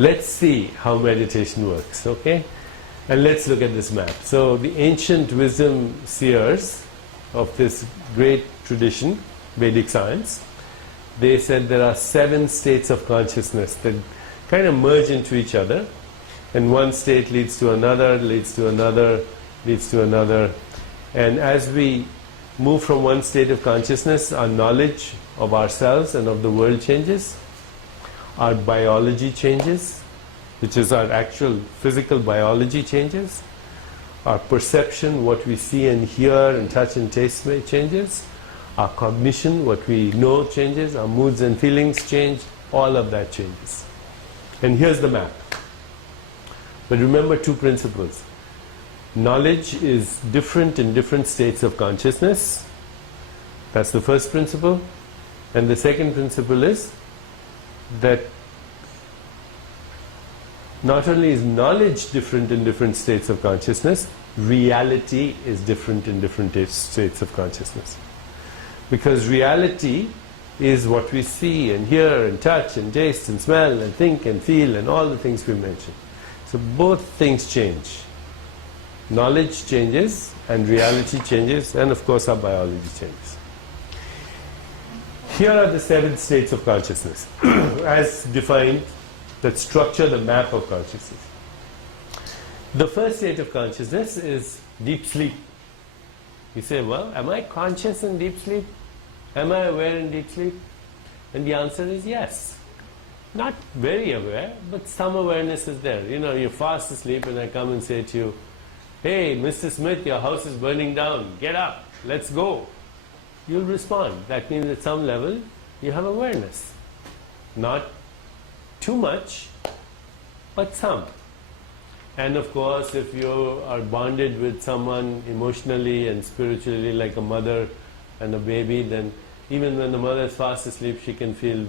let's see how meditation works, okay? And let's look at this map. So the ancient wisdom seers of this great tradition, Vedic science, they said there are 7 states of consciousness that kind of merge into each other, and one state leads to another, leads to another, leads to another. And as we move from one state of consciousness, our knowledge of ourselves and of the world changes, our biology changes, which is our actual physical biology changes, our perception, what we see and hear and touch and taste changes, our cognition, what we know changes, our moods and feelings change, all of that changes. And here's the map. But remember 2 principles. Knowledge is different in different states of consciousness. That's the first principle. And the second principle is that not only is knowledge different in different states of consciousness, reality is different in different states of consciousness. Because reality is what we see and hear and touch and taste and smell and think and feel and all the things we mentioned. So both things change. Knowledge changes and reality changes, and of course our biology changes. Here are the 7 states of consciousness as defined, that structure the map of consciousness. The first state of consciousness is deep sleep. You say, well, am I conscious in deep sleep? Am I aware in deep sleep? And the answer is yes. Not very aware, but some awareness is there. You know, you're fast asleep and I come and say to you, hey, Mr. Smith, your house is burning down. Get up. Let's go. You'll respond. That means at some level you have awareness. Not too much, but some. And of course, if you are bonded with someone emotionally and spiritually like a mother and a baby, then even when the mother is fast asleep, she can feel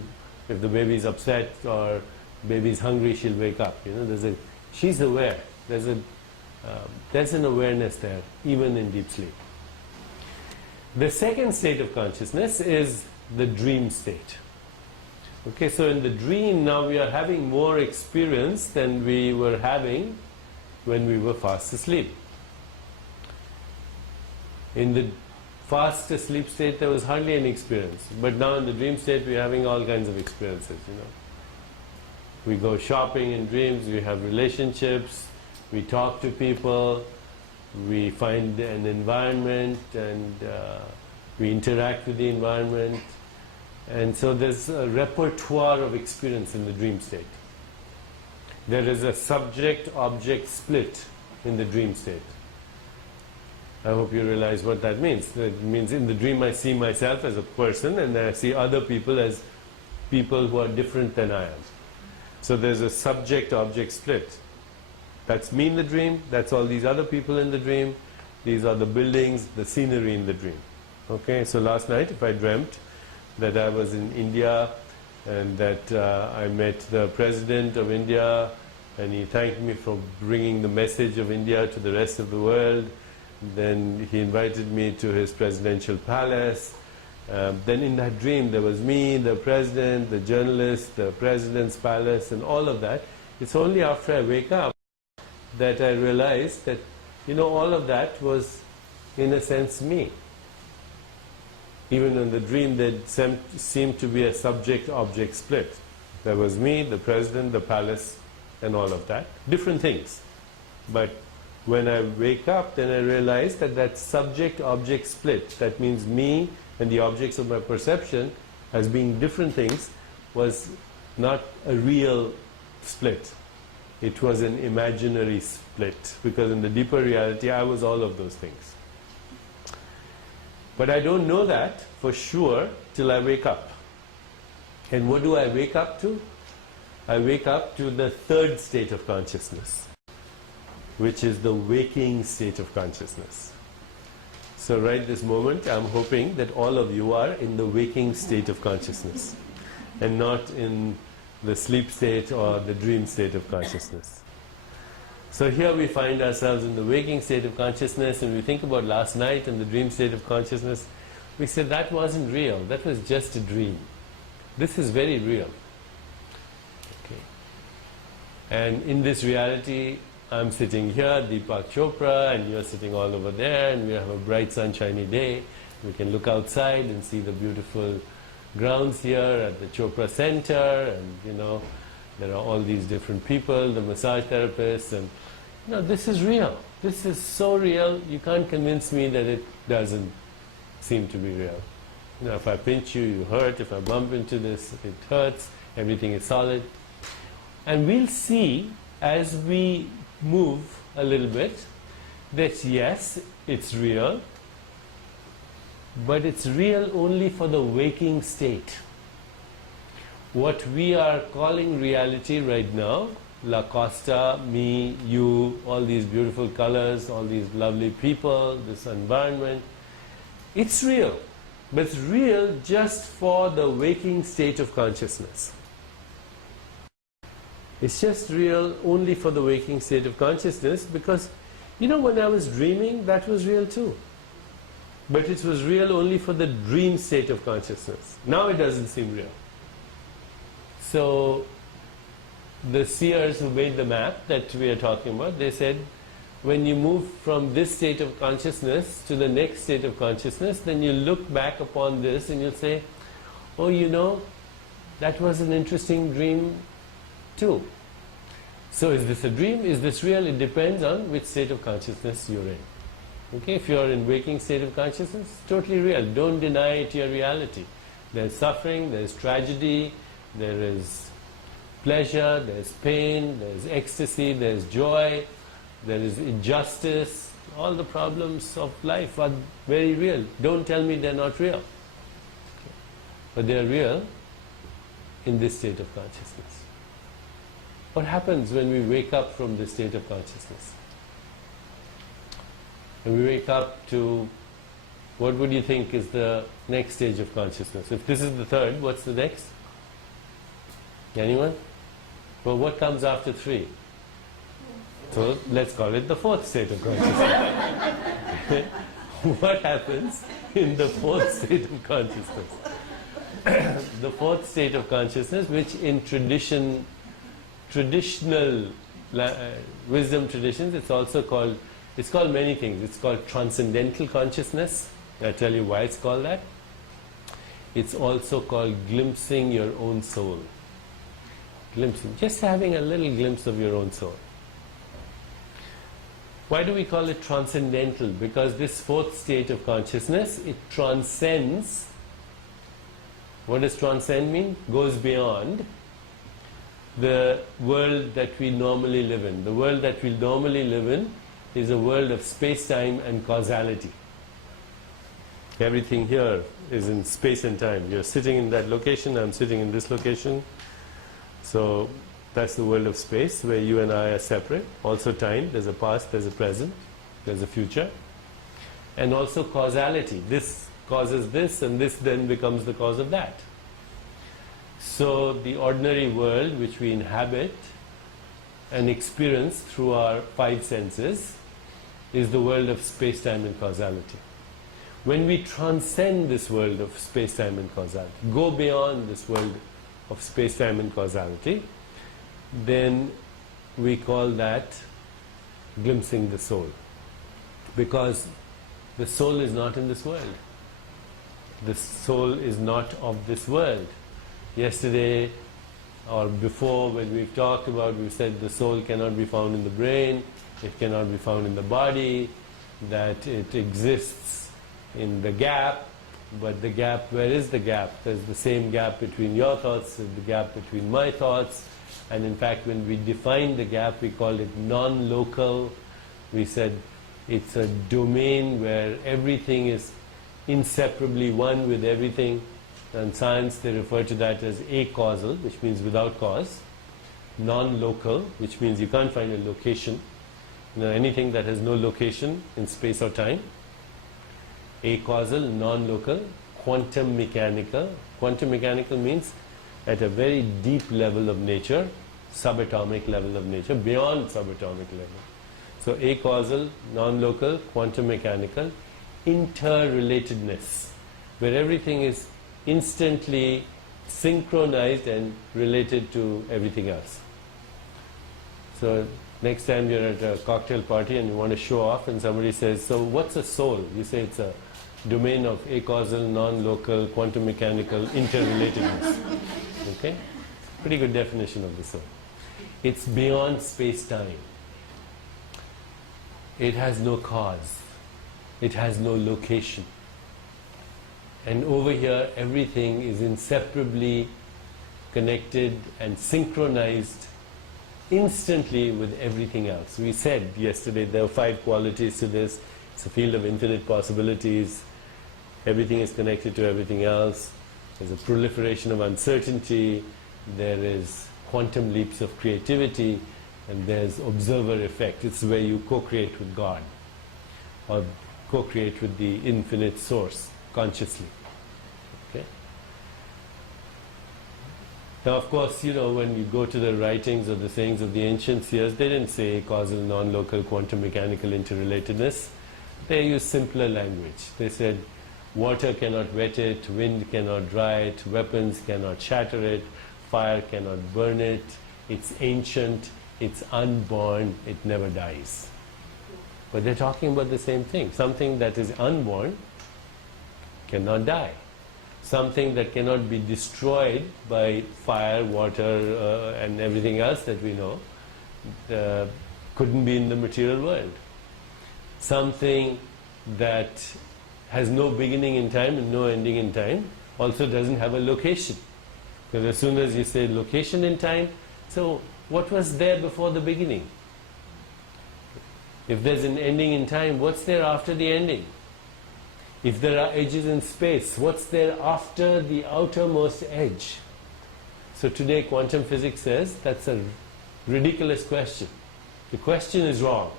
if the baby is upset or baby is hungry, she'll wake up. You know, she's aware. There's an awareness there, even in deep sleep. The second state of consciousness is the dream state. Okay, so in the dream now we are having more experience than we were having when we were fast asleep. In the fast asleep state there was hardly any experience, but now in the dream state we are having all kinds of experiences, you know. We go shopping in dreams, we have relationships, we talk to people, we find an environment and we interact with the environment. And so there's a repertoire of experience in the dream state. There is a subject-object split in the dream state. I hope you realize what that means. That means in the dream I see myself as a person and I see other people as people who are different than I am. So there's a subject-object split. That's me in the dream, that's all these other people in the dream, these are the buildings, the scenery in the dream. Okay, so last night if I dreamt that I was in India and that I met the President of India and he thanked me for bringing the message of India to the rest of the world, then he invited me to his presidential palace. Then in that dream there was me, the President, the journalist, the President's palace and all of that. It's only after I wake up that I realized that, you know, all of that was in a sense me. Even in the dream there seemed to be a subject-object split. There was me, the President, the palace and all of that. Different things. But when I wake up then I realize that that subject-object split, that means me and the objects of my perception as being different things, was not a real split. It was an imaginary split, because in the deeper reality I was all of those things. But I don't know that for sure till I wake up. And what do I wake up to? I wake up to the third state of consciousness, which is the waking state of consciousness. So right this moment I'm hoping that all of you are in the waking state of consciousness and not in the sleep state or the dream state of consciousness. So here we find ourselves in the waking state of consciousness, and we think about last night and the dream state of consciousness. We say that wasn't real, that was just a dream. This is very real. Okay. And in this reality, I'm sitting here, Deepak Chopra, and you're sitting all over there, and we have a bright sunshiny day. We can look outside and see the beautiful grounds here at the Chopra Center, and you know, there are all these different people, the massage therapists, and you know, this is real. This is so real, you can't convince me that it doesn't seem to be real. You know, if I pinch you, you hurt. If I bump into this, it hurts. Everything is solid. And we'll see as we move a little bit that yes, it's real, but it's real only for the waking state. What we are calling reality right now, La Costa, me, you, all these beautiful colors, all these lovely people, this environment, it's real. But it's real just for the waking state of consciousness. It's just real only for the waking state of consciousness, because, you know, when I was dreaming, that was real too. But it was real only for the dream state of consciousness. Now it doesn't seem real. So, the seers who made the map that we are talking about, they said, when you move from this state of consciousness to the next state of consciousness, then you look back upon this and you'll say, oh, you know, that was an interesting dream too. So is this a dream? Is this real? It depends on which state of consciousness you're in. Okay, if you're in waking state of consciousness, it's totally real. Don't deny it your reality. There's suffering, there's tragedy, there is pleasure, there's pain, there's ecstasy, there's joy, there is injustice. All the problems of life are very real. Don't tell me they're not real. But they're real in this state of consciousness. What happens when we wake up from this state of consciousness? When we wake up to, what would you think is the next stage of consciousness? If this is the third, what's the next? Anyone? Well, what comes after 3? So let's call it the fourth state of consciousness. What happens in the fourth state of consciousness? The fourth state of consciousness, which in traditional wisdom traditions, it's called many things. It's called transcendental consciousness. I'll tell you why it's called that. It's also called glimpsing your own soul. Glimpsing, just having a little glimpse of your own soul. Why do we call it transcendental? Because this fourth state of consciousness, it transcends. What does transcend mean? Goes beyond the world that we normally live in. The world that we normally live in is a world of space-time and causality. Everything here is in space and time. You're sitting in that location, I'm sitting in this location. So that's the world of space where you and I are separate. Also time, there's a past, there's a present, there's a future. And also causality. This causes this and this then becomes the cause of that. So the ordinary world which we inhabit and experience through our 5 senses is the world of space-time and causality. When we transcend this world of space-time and causality, go beyond this world of space-time and causality, then we call that glimpsing the soul. Because the soul is not in this world. The soul is not of this world. Yesterday or before, when we talked about, we said the soul cannot be found in the brain, it cannot be found in the body, that it exists in the gap. But the gap, where is the gap? There's the same gap between your thoughts and the gap between my thoughts. And in fact, when we defined the gap, we called it non-local. We said it's a domain where everything is inseparably one with everything. In science, they refer to that as acausal, which means without cause. Non-local, which means you can't find a location. You know, anything that has no location in space or time. Acausal, non-local, quantum mechanical. Quantum mechanical means at a very deep level of nature, subatomic level of nature, beyond subatomic level. So acausal, non-local, quantum mechanical, interrelatedness, where everything is instantly synchronized and related to everything else. So next time you're at a cocktail party and you want to show off and somebody says, so what's a soul? You say it's a domain of acausal, non-local, quantum mechanical interrelatedness. Okay? Pretty good definition of the soul. It's beyond space-time. It has no cause. It has no location. And over here, everything is inseparably connected and synchronized instantly with everything else. We said yesterday there are 5 qualities to this. It's a field of infinite possibilities. Everything is connected to everything else. There's a proliferation of uncertainty. There is quantum leaps of creativity. And there's observer effect. It's where you co-create with God or co-create with the infinite source consciously. Okay? Now, of course, you know, when you go to the writings or the sayings of the ancient seers, they didn't say causal, non-local, quantum mechanical interrelatedness. They used simpler language. They said, water cannot wet it, wind cannot dry it, weapons cannot shatter it, fire cannot burn it, it's ancient, it's unborn, it never dies. But they're talking about the same thing. Something that is unborn cannot die. Something that cannot be destroyed by fire, water, and everything else that we know couldn't be in the material world. Something that has no beginning in time and no ending in time also doesn't have a location. Because as soon as you say location in time, so what was there before the beginning? If there's an ending in time, what's there after the ending? If there are edges in space, what's there after the outermost edge? So today quantum physics says that's a ridiculous question. The question is wrong.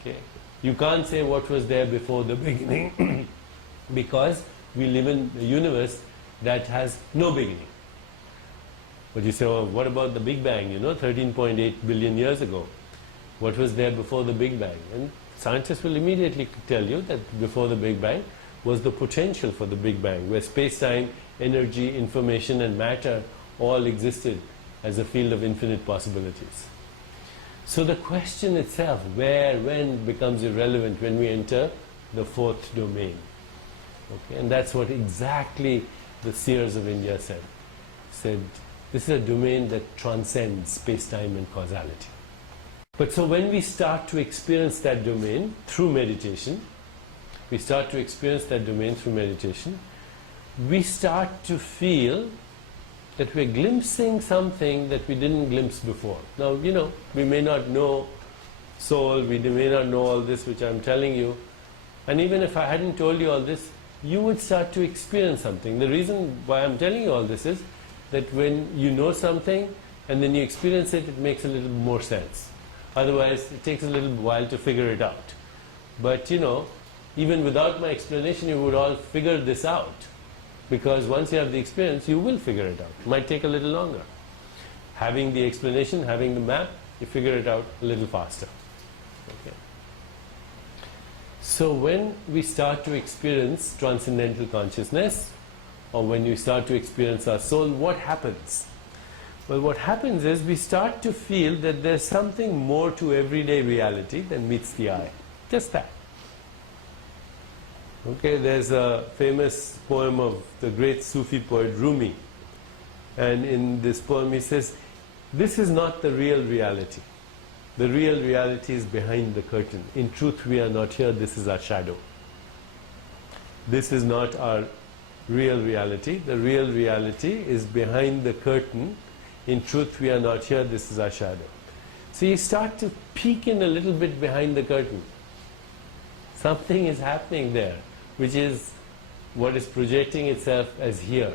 Okay? You can't say what was there before the beginning because we live in a universe that has no beginning. But you say, oh, what about the Big Bang, you know, 13.8 billion years ago? What was there before the Big Bang? And scientists will immediately tell you that before the Big Bang was the potential for the Big Bang, where space-time, energy, information and matter all existed as a field of infinite possibilities. So the question itself, where, when, becomes irrelevant when we enter the 4th domain. Okay? And that's what exactly the seers of India said. This is a domain that transcends space-time and causality. But so when we start to experience that domain through meditation, we start to feel that we're glimpsing something that we didn't glimpse before. Now, you know, we may not know soul, we may not know all this which I'm telling you, and even if I hadn't told you all this, you would start to experience something. The reason why I'm telling you all this is that when you know something and then you experience it, it makes a little more sense. Otherwise, it takes a little while to figure it out. But, you know, even without my explanation, you would all figure this out. Because once you have the experience, you will figure it out. It might take a little longer. Having the explanation, having the map, you figure it out a little faster. Okay. So when we start to experience transcendental consciousness, or when you start to experience our soul, what happens? Well, what happens is we start to feel that there's something more to everyday reality than meets the eye. Just that. Okay, there's a famous poem of the great Sufi poet Rumi. And in this poem he says, this is not the real reality. The real reality is behind the curtain. In truth, we are not here. This is our shadow. This is not our real reality. The real reality is behind the curtain. In truth, we are not here. This is our shadow. So you start to peek in a little bit behind the curtain. Something is happening there, which is what is projecting itself as here.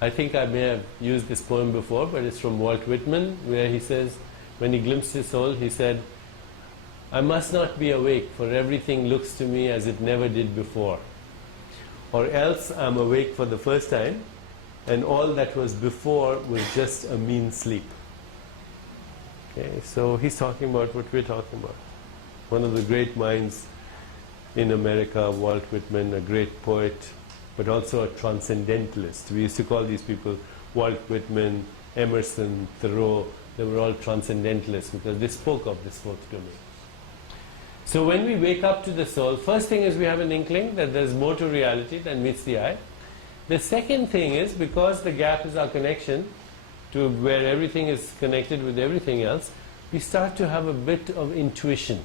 I think I may have used this poem before, but it's from Walt Whitman, where he says, when he glimpsed his soul, he said, I must not be awake, for everything looks to me as it never did before. Or else I'm awake for the first time, and all that was before was just a mean sleep. Okay, so he's talking about what we're talking about. One of the great minds in America, Walt Whitman, a great poet, but also a transcendentalist. We used to call these people Walt Whitman, Emerson, Thoreau, They were all transcendentalists because they spoke of this fourth domain. So when we wake up to the soul, first thing is we have an inkling that there's more to reality than meets the eye. The second thing is, because the gap is our connection to where everything is connected with everything else, we start to have a bit of intuition.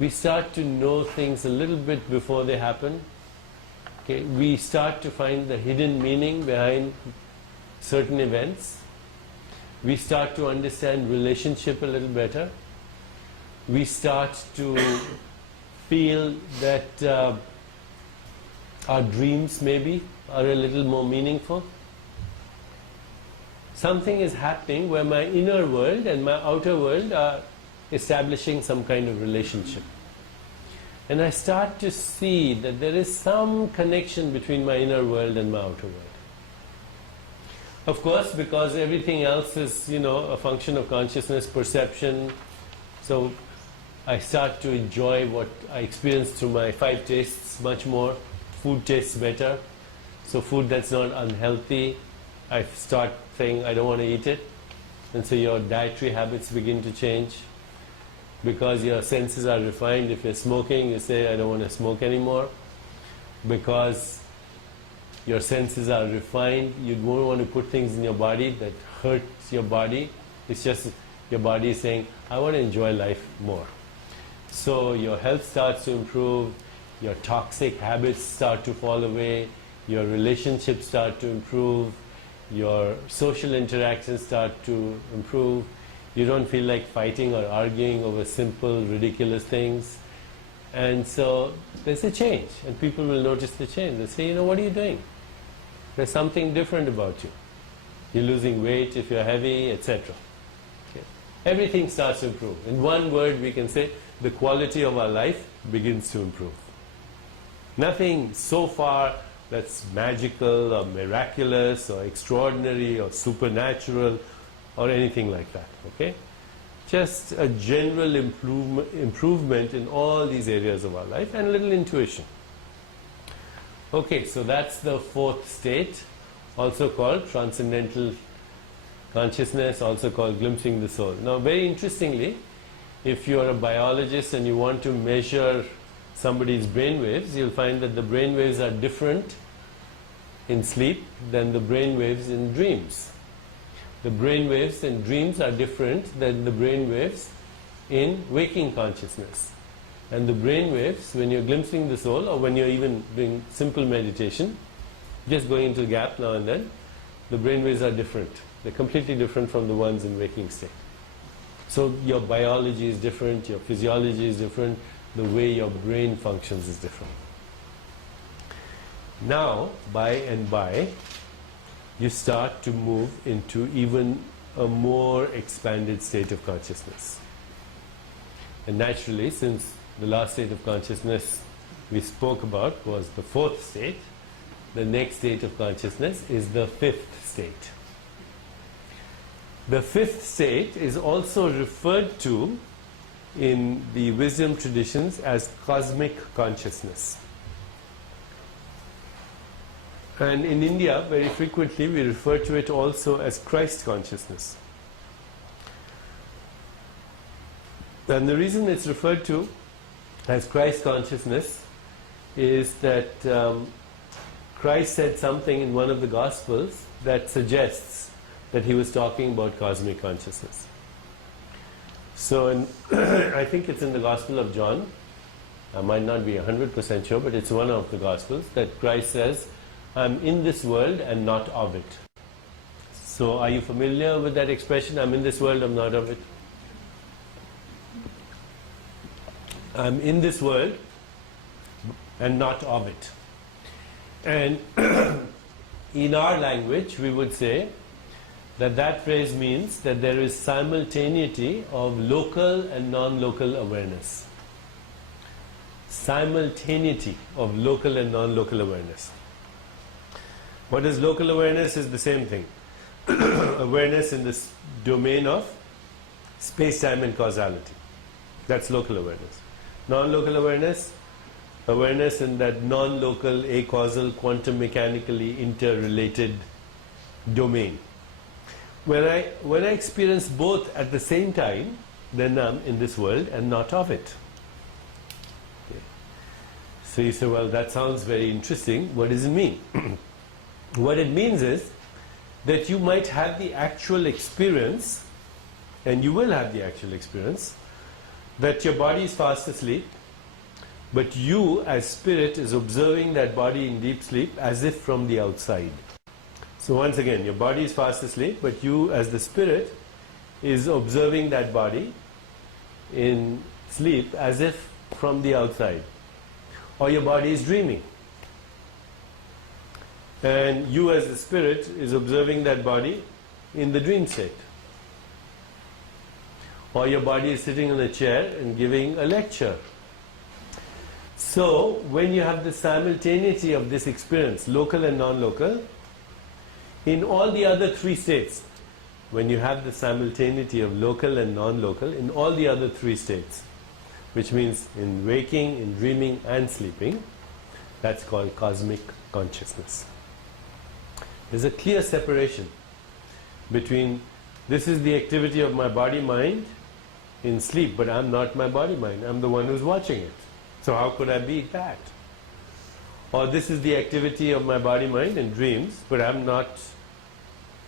We start to know things a little bit before they happen. Okay? We start to find the hidden meaning behind certain events. We start to understand relationship a little better. We start to feel that our dreams maybe are a little more meaningful. Something is happening where my inner world and my outer world are establishing some kind of relationship. And I start to see that there is some connection between my inner world and my outer world. Of course, because everything else is, a function of consciousness, perception, so I start to enjoy what I experience through my five tastes much more. Food tastes better. So food that's not unhealthy, I start saying I don't want to eat it. And so your dietary habits begin to change. Because your senses are refined, if you're smoking, you say I don't want to smoke anymore. Because your senses are refined, you don't want to put things in your body that hurts your body. It's just your body is saying, I want to enjoy life more. So your health starts to improve, your toxic habits start to fall away, your relationships start to improve, your social interactions start to improve. You don't feel like fighting or arguing over simple, ridiculous things. And so there's a change, and people will notice the change. They'll say, what are you doing? There's something different about you. You're losing weight if you're heavy, etc. Okay. Everything starts to improve. In one word, we can say the quality of our life begins to improve. Nothing so far that's magical or miraculous or extraordinary or supernatural or anything like that. Okay? Just a general improvement in all these areas of our life, and a little intuition. Okay, so that's the fourth state, also called transcendental consciousness, also called glimpsing the soul. Now, very interestingly, if you're a biologist and you want to measure somebody's brain waves, you'll find that the brain waves are different in sleep than the brain waves in dreams. The brain waves in dreams are different than the brain waves in waking consciousness. And the brain waves, when you're glimpsing the soul, or when you're even doing simple meditation, just going into the gap now and then, the brain waves are different. They're completely different from the ones in waking state. So your biology is different, your physiology is different, the way your brain functions is different. Now, by and by, you start to move into even a more expanded state of consciousness. And naturally, since the last state of consciousness we spoke about was the fourth state, the next state of consciousness is the fifth state. The fifth state is also referred to in the wisdom traditions as cosmic consciousness. And in India, very frequently, we refer to it also as Christ consciousness. And the reason it's referred to as Christ consciousness is that Christ said something in one of the Gospels that suggests that he was talking about cosmic consciousness. So I think it's in the Gospel of John. I might not be 100% sure, but it's one of the Gospels that Christ says, I'm in this world and not of it. So are you familiar with that expression, I'm in this world, I'm not of it? I'm in this world and not of it. And in our language, we would say that that phrase means that there is simultaneity of local and non-local awareness. Simultaneity of local and non-local awareness. What is local awareness is the same thing. Awareness in this domain of space-time and causality. That's local awareness. Non-local awareness, awareness in that non-local, acausal, quantum mechanically interrelated domain. when I experience both at the same time, then I'm in this world and not of it. Okay. So you say, well, that sounds very interesting. What does it mean? What it means is that you might have the actual experience, and you will have the actual experience, that your body is fast asleep, but you as spirit is observing that body in deep sleep as if from the outside. So once again, your body is fast asleep, but you as the spirit is observing that body in sleep as if from the outside. Or your body is dreaming, and you as the spirit is observing that body in the dream state. Or your body is sitting in a chair and giving a lecture. So when you have the simultaneity of this experience, local and non-local, in all the other three states, when you have the simultaneity of local and non-local, in all the other three states, which means in waking, in dreaming and sleeping, that's called cosmic consciousness. There's a clear separation between this is the activity of my body-mind in sleep, but I'm not my body-mind, I'm the one who's watching it. So how could I be that? Or this is the activity of my body-mind in dreams, but I'm not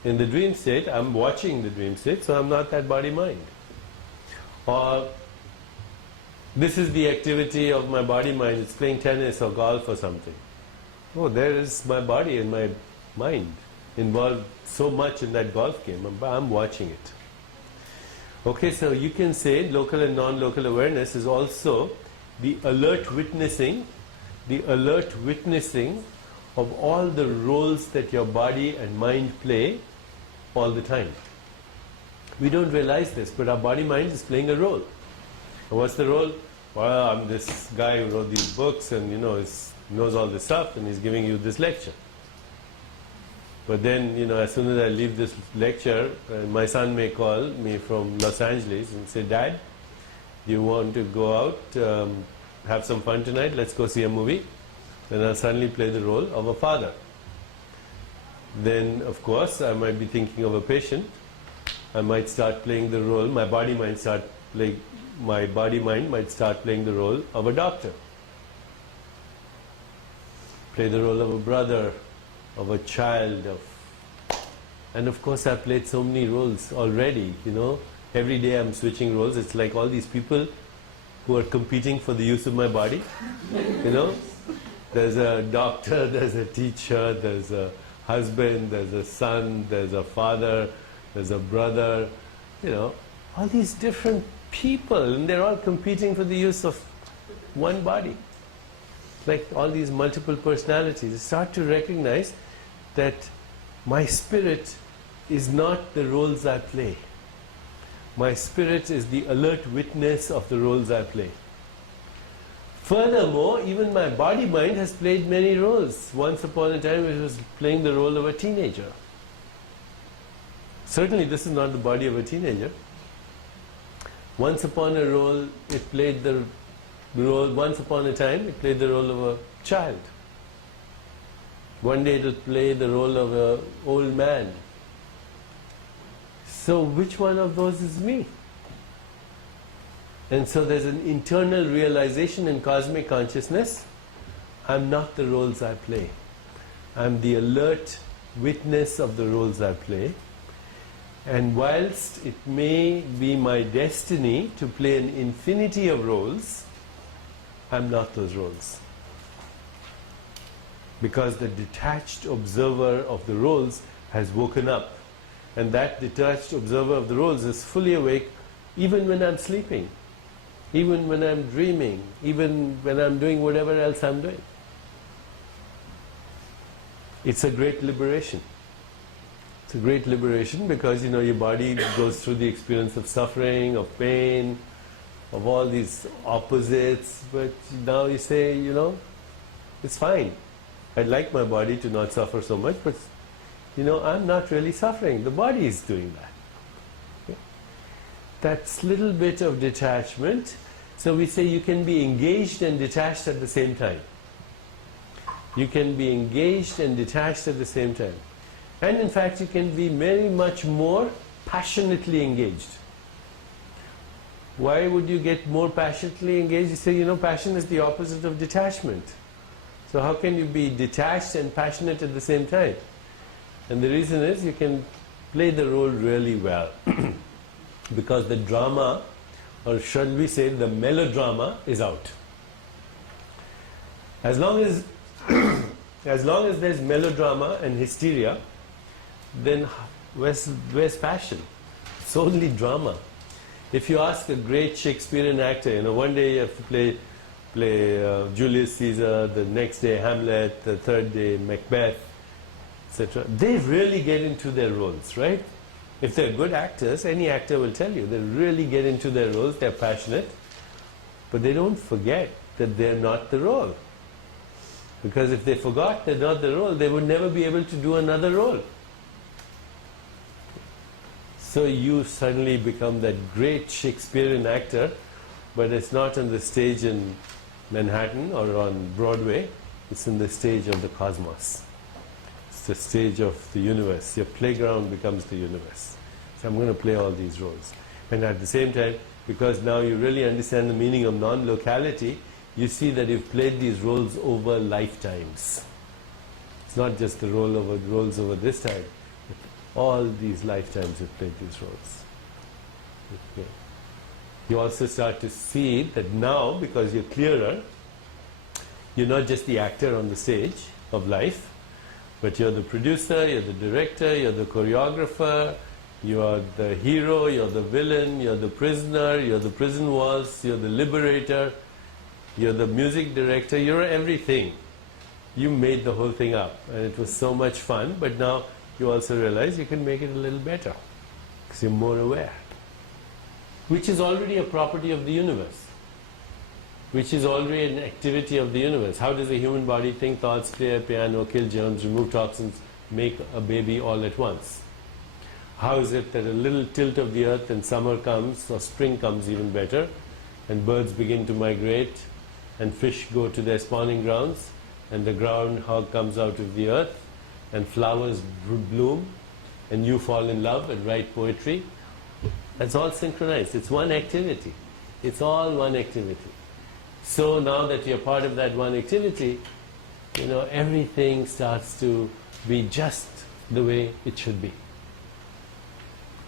in the dream state, I'm watching the dream state, so I'm not that body-mind. Or this is the activity of my body-mind, it's playing tennis or golf or something. Oh, there is my body and my mind involved so much in that golf game, I'm watching it. Okay, so you can say local and non-local awareness is also the alert witnessing of all the roles that your body and mind play all the time. We don't realize this, but our body-mind is playing a role. And what's the role? Well, I'm this guy who wrote these books and knows all this stuff and he's giving you this lecture. But then, as soon as I leave this lecture, my son may call me from Los Angeles and say, Dad, you want to go out, have some fun tonight, let's go see a movie. Then I'll suddenly play the role of a father. Then, of course, I might be thinking of a patient. I might start playing the role, my body-mind might start playing the role of a doctor. Play the role of a brother, of a child, and of course I've played so many roles already, Every day I'm switching roles. It's like all these people who are competing for the use of my body, There's a doctor, there's a teacher, there's a husband, there's a son, there's a father, there's a brother, all these different people, and they're all competing for the use of one body. Like all these multiple personalities. I start to recognize that my spirit is not the roles I play. My spirit is the alert witness of the roles I play. Furthermore, even my body-mind has played many roles. Once upon a time it was playing the role of a teenager. Certainly this is not the body of a teenager. Once upon a time it played the role of a child. One day it will play the role of an old man. So which one of those is me? And so there's an internal realization in cosmic consciousness, I'm not the roles I play. I'm the alert witness of the roles I play. And whilst it may be my destiny to play an infinity of roles, I'm not those roles. Because the detached observer of the roles has woken up. And that detached observer of the roles is fully awake even when I'm sleeping, even when I'm dreaming, even when I'm doing whatever else I'm doing. It's a great liberation. It's a great liberation because your body goes through the experience of suffering, of pain, of all these opposites, but now you say, it's fine. I'd like my body to not suffer so much, but I'm not really suffering. The body is doing that. Okay? That's little bit of detachment. So we say you can be engaged and detached at the same time. You can be engaged and detached at the same time. And in fact, you can be very much more passionately engaged. Why would you get more passionately engaged? You say, passion is the opposite of detachment. So how can you be detached and passionate at the same time? And the reason is you can play the role really well. Because the drama, or should we say the melodrama, is out. As long as there's melodrama and hysteria, then where's passion? It's only drama. If you ask a great Shakespearean actor, one day you have to play Julius Caesar, the next day Hamlet, the third day Macbeth, etc. They really get into their roles, right? If they're good actors, any actor will tell you, they really get into their roles, they're passionate, but they don't forget that they're not the role. Because if they forgot they're not the role, they would never be able to do another role. So you suddenly become that great Shakespearean actor, but it's not on the stage in Manhattan or on Broadway, it's in the stage of the cosmos. It's the stage of the universe. Your playground becomes the universe. So I'm going to play all these roles. And at the same time, because now you really understand the meaning of non-locality, you see that you've played these roles over lifetimes. It's not just the roles over this time. All these lifetimes you've played these roles. Okay. You also start to see that now, because you're clearer, you're not just the actor on the stage of life, but you're the producer, you're the director, you're the choreographer, you're the hero, you're the villain, you're the prisoner, you're the prison walls, you're the liberator, you're the music director, you're everything. You made the whole thing up, and it was so much fun, but now you also realize you can make it a little better, because you're more aware. Which is already a property of the universe. Which is already an activity of the universe. How does a human body think, thoughts, play a piano, kill germs, remove toxins, make a baby all at once? How is it that a little tilt of the earth and summer comes, or spring comes even better, and birds begin to migrate, and fish go to their spawning grounds, and the groundhog comes out of the earth, and flowers bloom, and you fall in love and write poetry? That's all synchronized. It's one activity. It's all one activity. So now that you're part of that one activity, everything starts to be just the way it should be.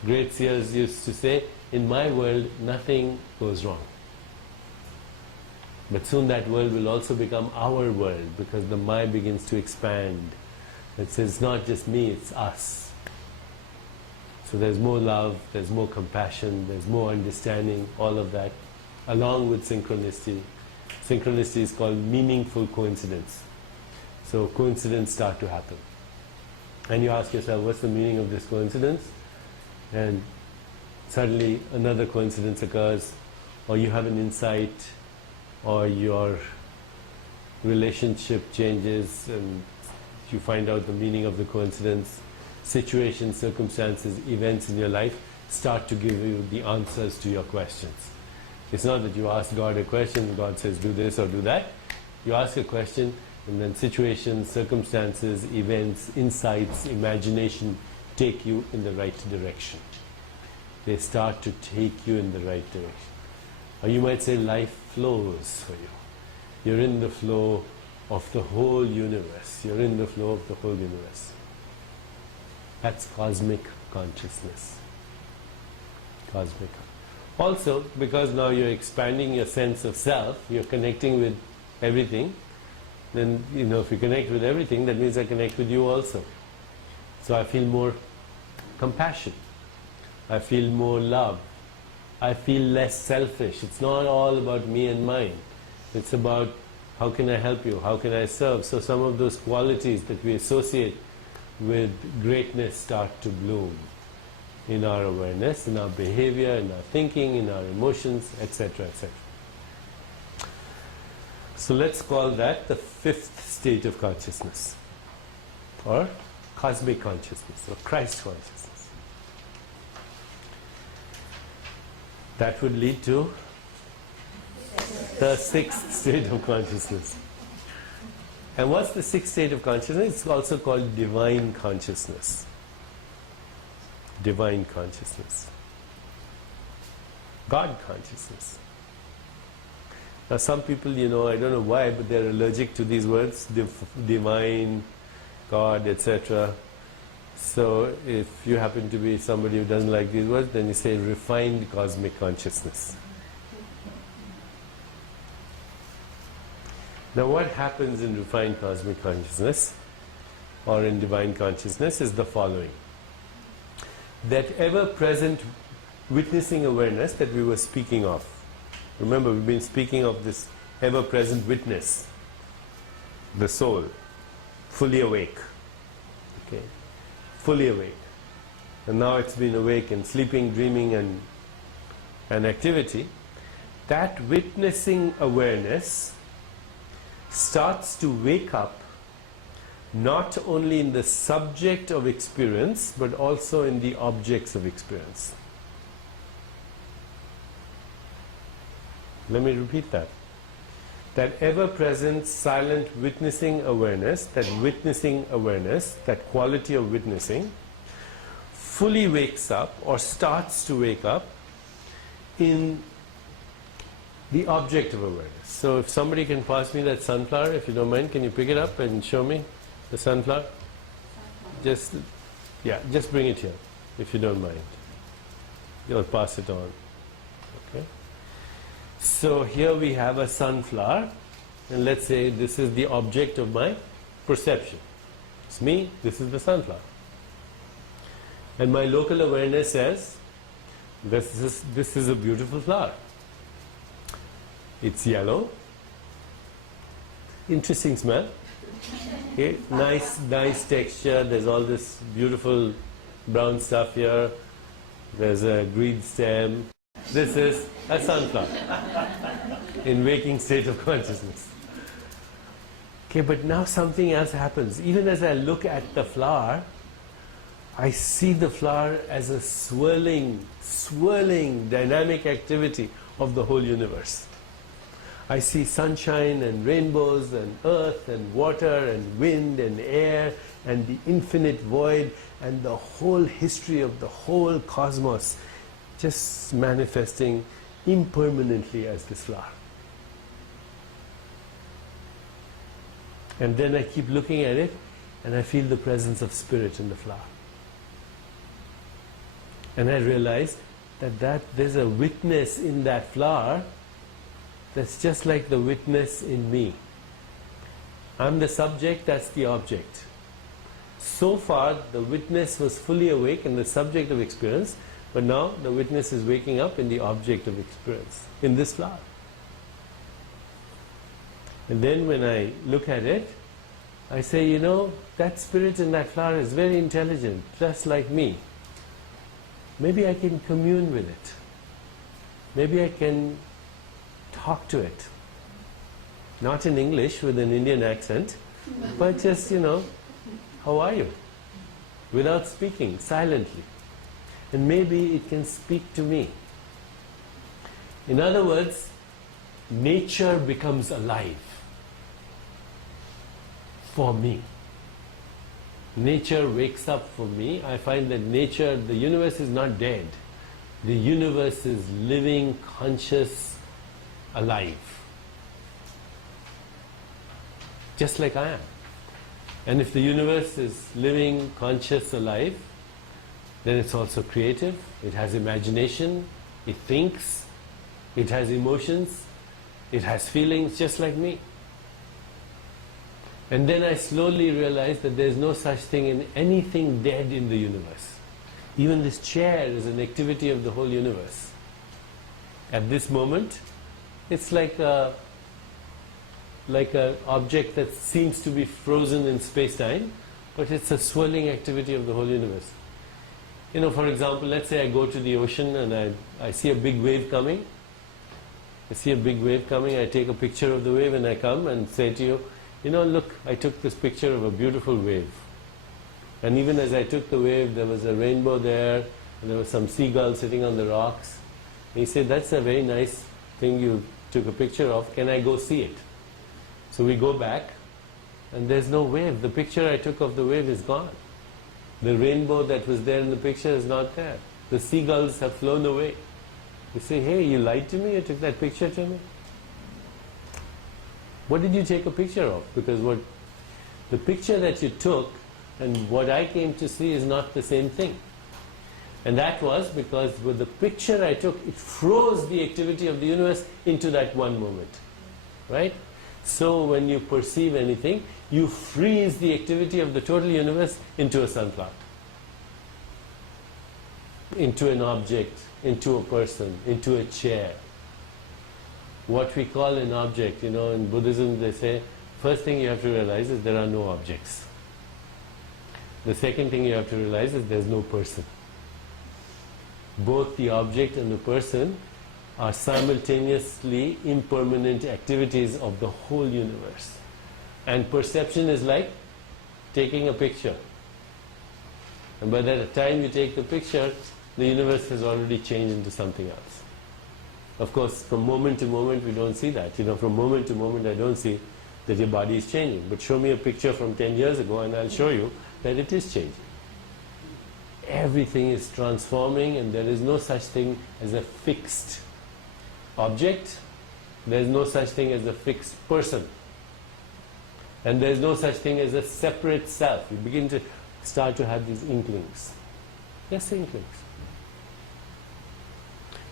Great seers used to say, in my world, nothing goes wrong. But soon that world will also become our world, because the my begins to expand. It says, it's not just me, it's us. So there's more love, there's more compassion, there's more understanding, all of that, along with synchronicity. Synchronicity is called meaningful coincidence. So coincidences start to happen. And you ask yourself, what's the meaning of this coincidence? And suddenly another coincidence occurs, or you have an insight, or your relationship changes and you find out the meaning of the coincidence. Situations, circumstances, events in your life start to give you the answers to your questions. It's not that you ask God a question, God says do this or do that. You ask a question, and then situations, circumstances, events, insights, imagination take you in the right direction. They start to take you in the right direction. Or you might say life flows for you. You're in the flow of the whole universe. You're in the flow of the whole universe. That's cosmic consciousness. Cosmic. Also, because now you're expanding your sense of self, you're connecting with everything, then, if you connect with everything, that means I connect with you also. So I feel more compassion. I feel more love. I feel less selfish. It's not all about me and mine. It's about how can I help you? How can I serve? So some of those qualities that we associate with greatness start to bloom in our awareness, in our behavior, in our thinking, in our emotions, etc., etc. So let's call that the fifth state of consciousness, or cosmic consciousness, or Christ consciousness. That would lead to the sixth state of consciousness. And what's the sixth state of consciousness? It's also called divine consciousness. Divine consciousness. God consciousness. Now some people, I don't know why, but they're allergic to these words, divine, God, etc. So if you happen to be somebody who doesn't like these words, then you say refined cosmic consciousness. Now what happens in refined cosmic consciousness or in divine consciousness is the following. That ever-present witnessing awareness that we were speaking of. Remember, we've been speaking of this ever-present witness, the soul, fully awake. Okay? Fully awake. And now it's been awake and sleeping, dreaming and activity. That witnessing awareness starts to wake up not only in the subject of experience but also in the objects of experience. Let me repeat that. That ever-present silent witnessing awareness, that quality of witnessing, fully wakes up or starts to wake up in the object of awareness. So if somebody can pass me that sunflower, if you don't mind, can you pick it up and show me the sunflower? Just bring it here, if you don't mind. You'll pass it on. Okay. So here we have a sunflower, and let's say this is the object of my perception. It's me, this is the sunflower. And my local awareness says, this is a beautiful flower. It's yellow. Interesting smell. Okay, nice texture. There's all this beautiful brown stuff here. There's a green stem. This is a sunflower in waking state of consciousness. Okay, but now something else happens. Even as I look at the flower, I see the flower as a swirling, dynamic activity of the whole universe. I see sunshine and rainbows and earth and water and wind and air and the infinite void and the whole history of the whole cosmos just manifesting impermanently as this flower. And then I keep looking at it and I feel the presence of spirit in the flower. And I realize that there's a witness in that flower that's just like the witness in me. I'm the subject, that's the object. So far, the witness was fully awake in the subject of experience, but now the witness is waking up in the object of experience, in this flower. And then when I look at it, I say, that spirit in that flower is very intelligent, just like me. Maybe I can commune with it. Maybe I can talk to it. Not in English with an Indian accent, but just, how are you? Without speaking, silently. And maybe it can speak to me. In other words, nature becomes alive for me. Nature wakes up for me. I find that nature, the universe is not dead. The universe is living, conscious, alive. Just like I am. And if the universe is living, conscious, alive, then it's also creative, it has imagination, it thinks, it has emotions, it has feelings just like me. And then I slowly realized that there's no such thing in anything dead in the universe. Even this chair is an activity of the whole universe. At this moment, it's like a object that seems to be frozen in space-time, but it's a swirling activity of the whole universe. For example, let's say I go to the ocean and I see a big wave coming. I take a picture of the wave and I come and say to you, look, I took this picture of a beautiful wave. And even as I took the wave, there was a rainbow there, and there was some seagull sitting on the rocks. And he said, that's a very nice thing you took a picture of, can I go see it? So we go back and there's no wave. The picture I took of the wave is gone. The rainbow that was there in the picture is not there. The seagulls have flown away. You say, hey, you lied to me, you took that picture to me. What did you take a picture of? Because what the picture that you took and what I came to see is not the same thing. And that was because with the picture I took, it froze the activity of the universe into that one moment. Right? So when you perceive anything, you freeze the activity of the total universe into a sunflower, into an object, into a person, into a chair. What we call an object, in Buddhism they say, first thing you have to realize is there are no objects. The second thing you have to realize is there's no person. Both the object and the person are simultaneously impermanent activities of the whole universe. And perception is like taking a picture. And by the time you take the picture, the universe has already changed into something else. Of course, from moment to moment we don't see that. From moment to moment I don't see that your body is changing. But show me a picture from 10 years ago and I'll show you that it is changing. Everything is transforming, and there is no such thing as a fixed object. There is no such thing as a fixed person. And there is no such thing as a separate self. You begin to start to have these inklings. Yes, inklings.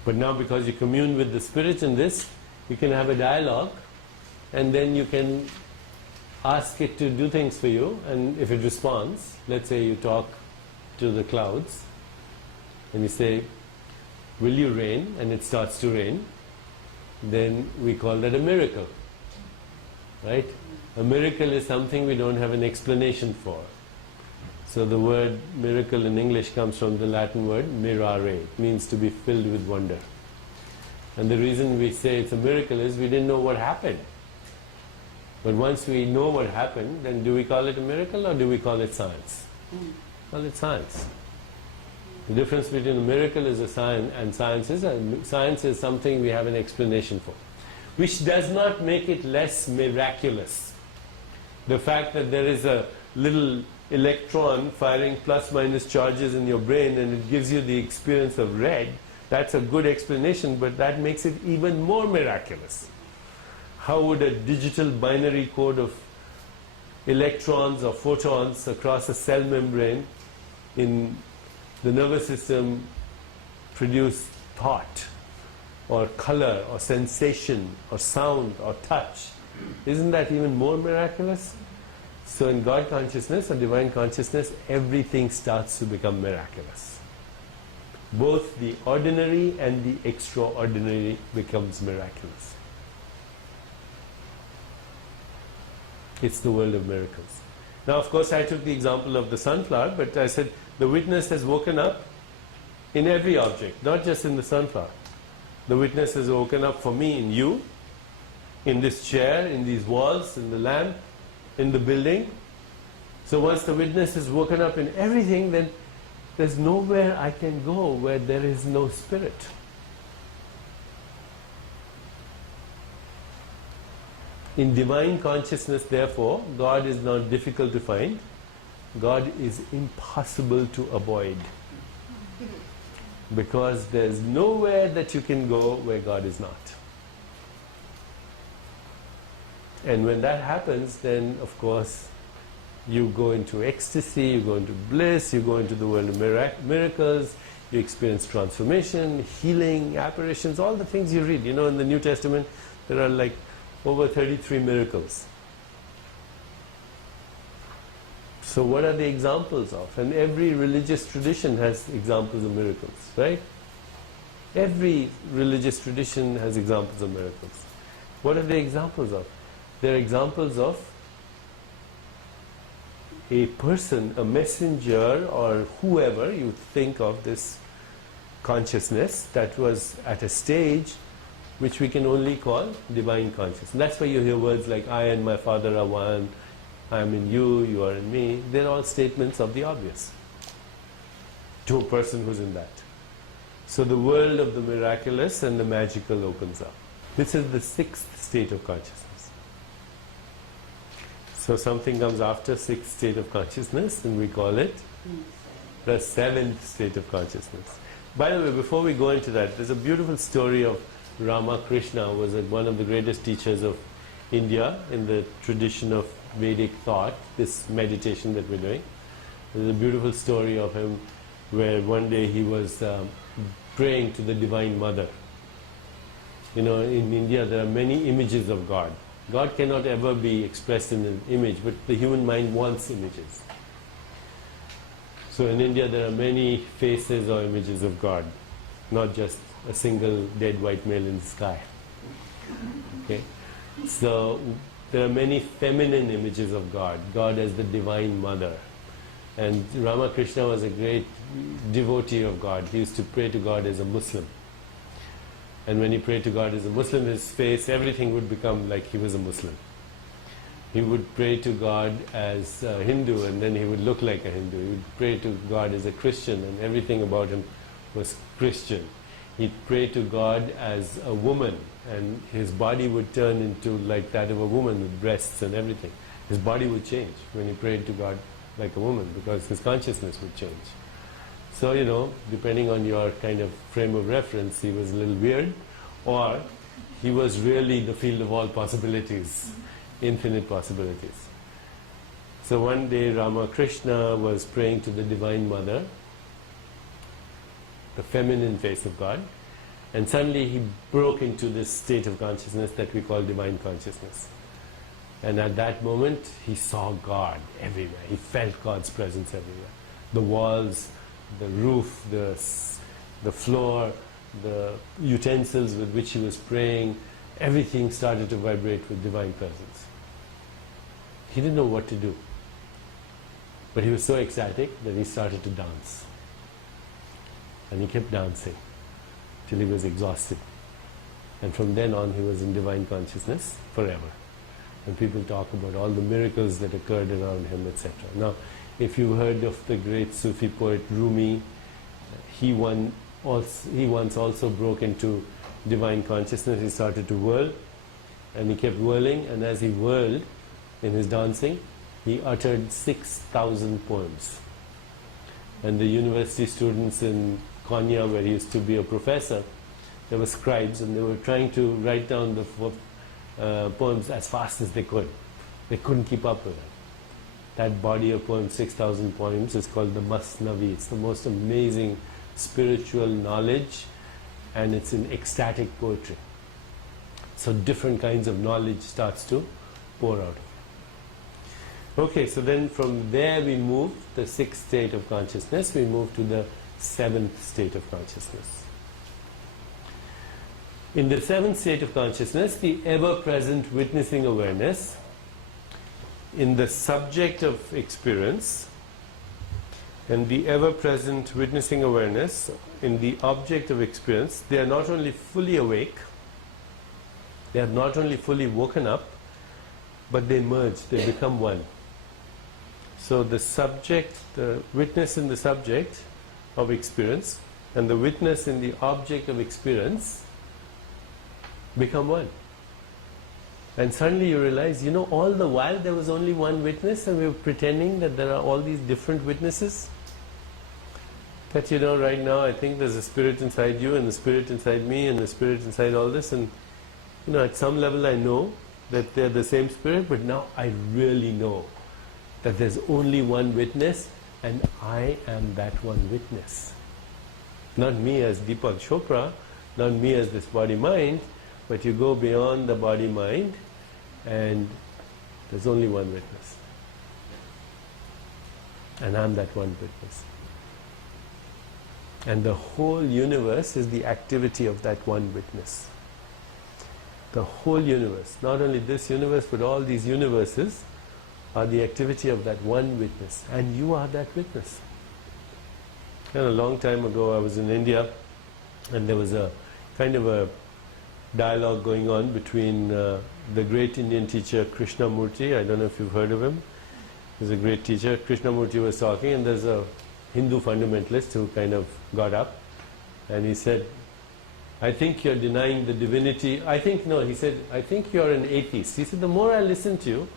But now because you commune with the Spirit in this, you can have a dialogue, and then you can ask it to do things for you, and if it responds, let's say you talk to the clouds, and you say, will you rain? And it starts to rain, then we call that a miracle. Right? A miracle is something we don't have an explanation for. So the word miracle in English comes from the Latin word mirare. It means to be filled with wonder. And the reason we say it's a miracle is we didn't know what happened. But once we know what happened, then do we call it a miracle or do we call it science? Call it science. The difference between a miracle is a science and science is something we have an explanation for, which does not make it less miraculous. The fact that there is a little electron firing plus minus charges in your brain and it gives you the experience of red, that's a good explanation, but that makes it even more miraculous. How would a digital binary code of electrons or photons across a cell membrane in the nervous system produce thought or color or sensation or sound or touch? Isn't that even more miraculous? So in God consciousness or divine consciousness, everything starts to become miraculous. Both the ordinary and the extraordinary becomes miraculous. It's the world of miracles. Now, of course, I took the example of the sunflower, but I said the witness has woken up in every object, not just in the sunflower. The witness has woken up for me in you, in this chair, in these walls, in the lamp, in the building. So once the witness is woken up in everything, then there's nowhere I can go where there is no Spirit. In divine consciousness, therefore, God is not difficult to find. God is impossible to avoid. Because there's nowhere that you can go where God is not. And when that happens, then of course you go into ecstasy, you go into bliss, you go into the world of miracles, you experience transformation, healing, apparitions, all the things you read. In the New Testament there are like over 33 miracles. So what are the examples of? And every religious tradition has examples of miracles, right? Every religious tradition has examples of miracles. What are the examples of? They're examples of a person, a messenger, or whoever you think of this consciousness that was at a stage which we can only call divine consciousness. And that's why you hear words like I and my Father are one, I am in you, you are in me. They're all statements of the obvious to a person who's in that. So the world of the miraculous and the magical opens up. This is the sixth state of consciousness. So something comes after sixth state of consciousness, and we call it the seventh state of consciousness. By the way, before we go into that, there's a beautiful story of Ramakrishna, who was one of the greatest teachers of India in the tradition of Vedic thought, this meditation that we're doing. There's a beautiful story of him where one day he was praying to the Divine Mother. You know, in India there are many images of God. God cannot ever be expressed in an image, but the human mind wants images. So in India there are many faces or images of God, not just a single dead white male in the sky. Okay? So there are many feminine images of God, God as the Divine Mother. And Ramakrishna was a great devotee of God. He used to pray to God as a Muslim. And when he prayed to God as a Muslim, his face, everything would become like he was a Muslim. He would pray to God as a Hindu, and then he would look like a Hindu. He would pray to God as a Christian, and everything about him was Christian. He'd pray to God as a woman, and his body would turn into like that of a woman with breasts and everything. His body would change when he prayed to God like a woman, because his consciousness would change. So, you know, depending on your kind of frame of reference, he was a little weird, or he was really the field of all possibilities, infinite possibilities. So one day Ramakrishna was praying to the Divine Mother, the feminine face of God, and suddenly he broke into this state of consciousness that we call divine consciousness. And at that moment he saw God everywhere. He felt God's presence everywhere. The walls, the roof, the floor, the utensils with which he was praying, everything started to vibrate with divine presence. He didn't know what to do, but he was so ecstatic that he started to dance. And he kept dancing till he was exhausted. And from then on he was in divine consciousness forever. And people talk about all the miracles that occurred around him, etc. Now, if you heard of the great Sufi poet Rumi, he once also broke into divine consciousness. He started to whirl, and he kept whirling, and as he whirled in his dancing, he uttered 6,000 poems. And the university students in Konya, where he used to be a professor, there were scribes, and they were trying to write down the poems as fast as they could. They couldn't keep up with it. That body of poems, 6,000 poems, is called the Masnavi. It's the most amazing spiritual knowledge, and it's in ecstatic poetry. So different kinds of knowledge starts to pour out of it. Okay, so then from there we move, the sixth state of consciousness, we move to the seventh state of consciousness. In the seventh state of consciousness, the ever-present witnessing awareness in the subject of experience and the ever-present witnessing awareness in the object of experience, they are not only fully awake, they are not only fully woken up, but they merge, they become one. So the subject, the witness in the subject of experience and the witness in the object of experience become one. And suddenly you realize, you know, all the while there was only one witness, and we were pretending that there are all these different witnesses. That, you know, right now I think there's a spirit inside you, and the spirit inside me, and the spirit inside all this, and, you know, at some level I know that they're the same spirit, but now I really know that there's only one witness, and I am that one witness. Not me as Deepak Chopra, not me as this body-mind, but you go beyond the body-mind, and there's only one witness. And I'm that one witness. And the whole universe is the activity of that one witness. The whole universe, not only this universe, but all these universes are the activity of that one witness. And you are that witness. And a long time ago I was in India, and there was a kind of a dialogue going on between the great Indian teacher Krishnamurti. I don't know if you've heard of him. He's a great teacher. Krishnamurti was talking, and there's a Hindu fundamentalist who kind of got up, and he said, I think you're denying the divinity. He said, I think you're an atheist. He said, the more I listen to you,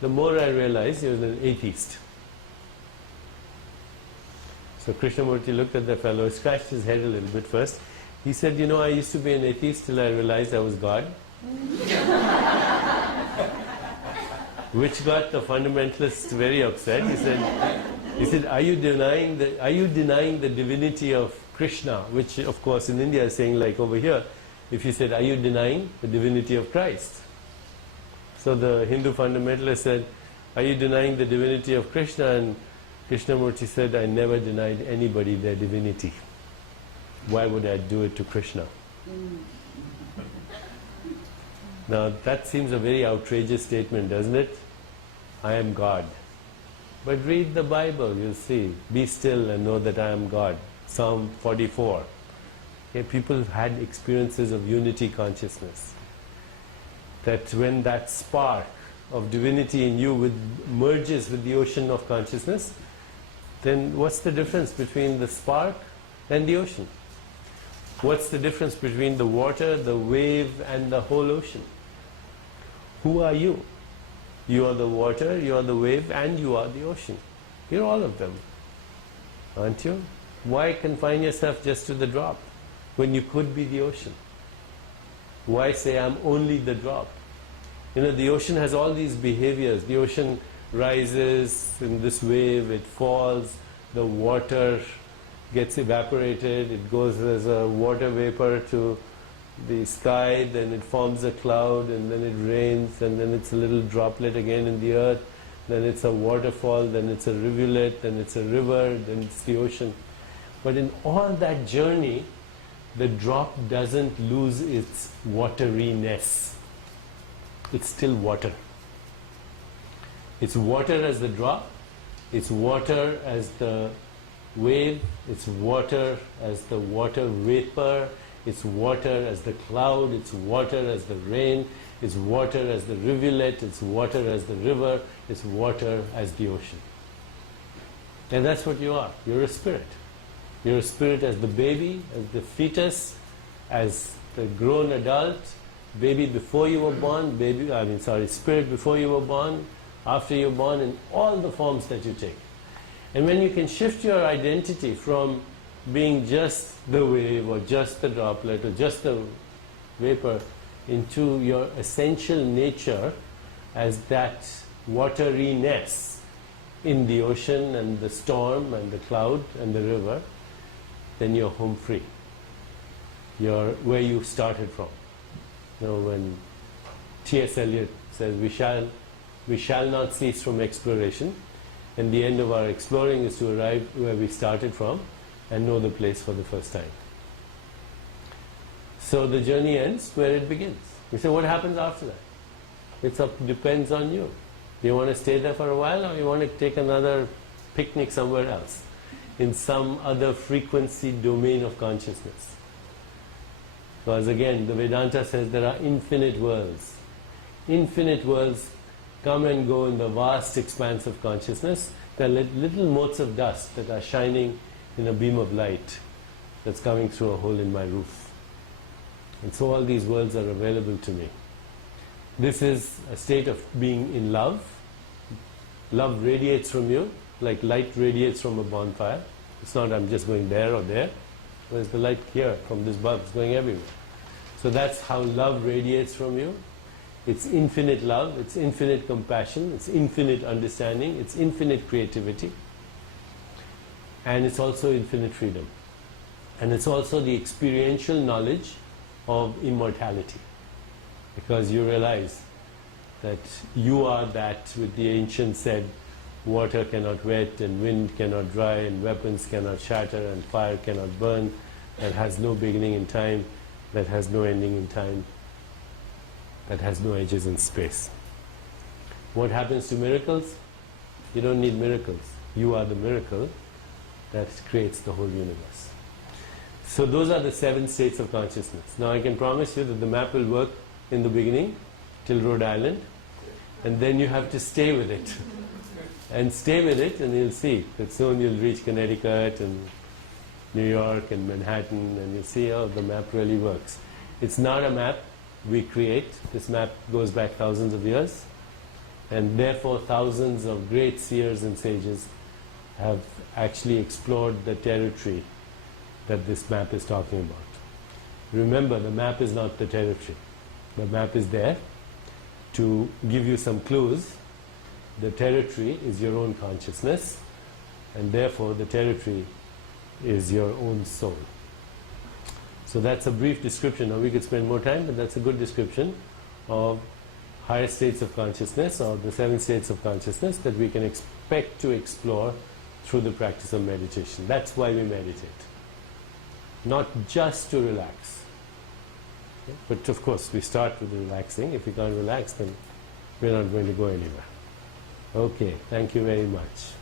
the more I realized he was an atheist. So Krishnamurti looked at the fellow, scratched his head a little bit first. He said, you know, I used to be an atheist till I realized I was God. Which got the fundamentalist very upset. He said, are you denying the divinity of Krishna? Which, of course, in India is saying, like over here, if you said, are you denying the divinity of Christ? So the Hindu fundamentalist said, are you denying the divinity of Krishna? And Krishnamurti said, I never denied anybody their divinity. Why would I do it to Krishna? Now that seems a very outrageous statement, doesn't it? I am God. But read the Bible, you'll see. Be still and know that I am God. Psalm 44. Okay, people had experiences of unity consciousness. That when that spark of divinity in you merges with the ocean of consciousness, then what's the difference between the spark and the ocean? What's the difference between the water, the wave, and the whole ocean? Who are you? You are the water, you are the wave, and you are the ocean. You're all of them, aren't you? Why confine yourself just to the drop when you could be the ocean? Why say I'm only the drop? You know, the ocean has all these behaviors. The ocean rises in this wave, it falls, the water gets evaporated, it goes as a water vapor to the sky, then it forms a cloud, and then it rains, and then it's a little droplet again in the earth, then it's a waterfall, then it's a rivulet, then it's a river, then it's the ocean. But in all that journey, the drop doesn't lose its wateriness. It's still water. It's water as the drop, it's water as the wave, it's water as the water vapor, it's water as the cloud, it's water as the rain, it's water as the rivulet, it's water as the river, it's water as the ocean. And that's what you are. You're a spirit. You're a spirit as the baby, as the fetus, as the grown adult, baby before you were born, spirit before you were born, after you're born, in all the forms that you take. And when you can shift your identity from being just the wave or just the droplet or just the vapor into your essential nature as that wateriness in the ocean and the storm and the cloud and the river, then you're home free. You're where you started from. You know, when T.S. Eliot says we shall not cease from exploration, and the end of our exploring is to arrive where we started from and know the place for the first time. So the journey ends where it begins. You say, what happens after that? Depends on you. Do you want to stay there for a while, or you want to take another picnic somewhere else, in some other frequency domain of consciousness? Because again, the Vedanta says there are infinite worlds. Infinite worlds come and go in the vast expanse of consciousness. There are little motes of dust that are shining in a beam of light that's coming through a hole in my roof. And so all these worlds are available to me. This is a state of being in love. Love radiates from you, like light radiates from a bonfire. It's not I'm just going there or there. Where's the light here from this bulb? It's going everywhere. So that's how love radiates from you. It's infinite love, it's infinite compassion, it's infinite understanding, it's infinite creativity, and it's also infinite freedom. And it's also the experiential knowledge of immortality, because you realize that you are that which the ancients said, water cannot wet, and wind cannot dry, and weapons cannot shatter, and fire cannot burn, that has no beginning in time, that has no ending in time, that has no edges in space. What happens to miracles? You don't need miracles. You are the miracle that creates the whole universe. So those are the 7 states of consciousness. Now I can promise you that the map will work in the beginning till Rhode Island, and then you have to stay with it. And stay with it, and you'll see that soon you'll reach Connecticut and New York and Manhattan, and you'll see how the map really works. It's not a map we create. This map goes back thousands of years. And therefore thousands of great seers and sages have actually explored the territory that this map is talking about. Remember, the map is not the territory. The map is there to give you some clues. The territory is your own consciousness, and therefore the territory is your own soul. So that's a brief description. Now we could spend more time, but that's a good description of higher states of consciousness, or the 7 states of consciousness that we can expect to explore through the practice of meditation. That's why we meditate. Not just to relax. Okay? But of course we start with relaxing. If we can't relax, then we're not going to go anywhere. Okay, thank you very much.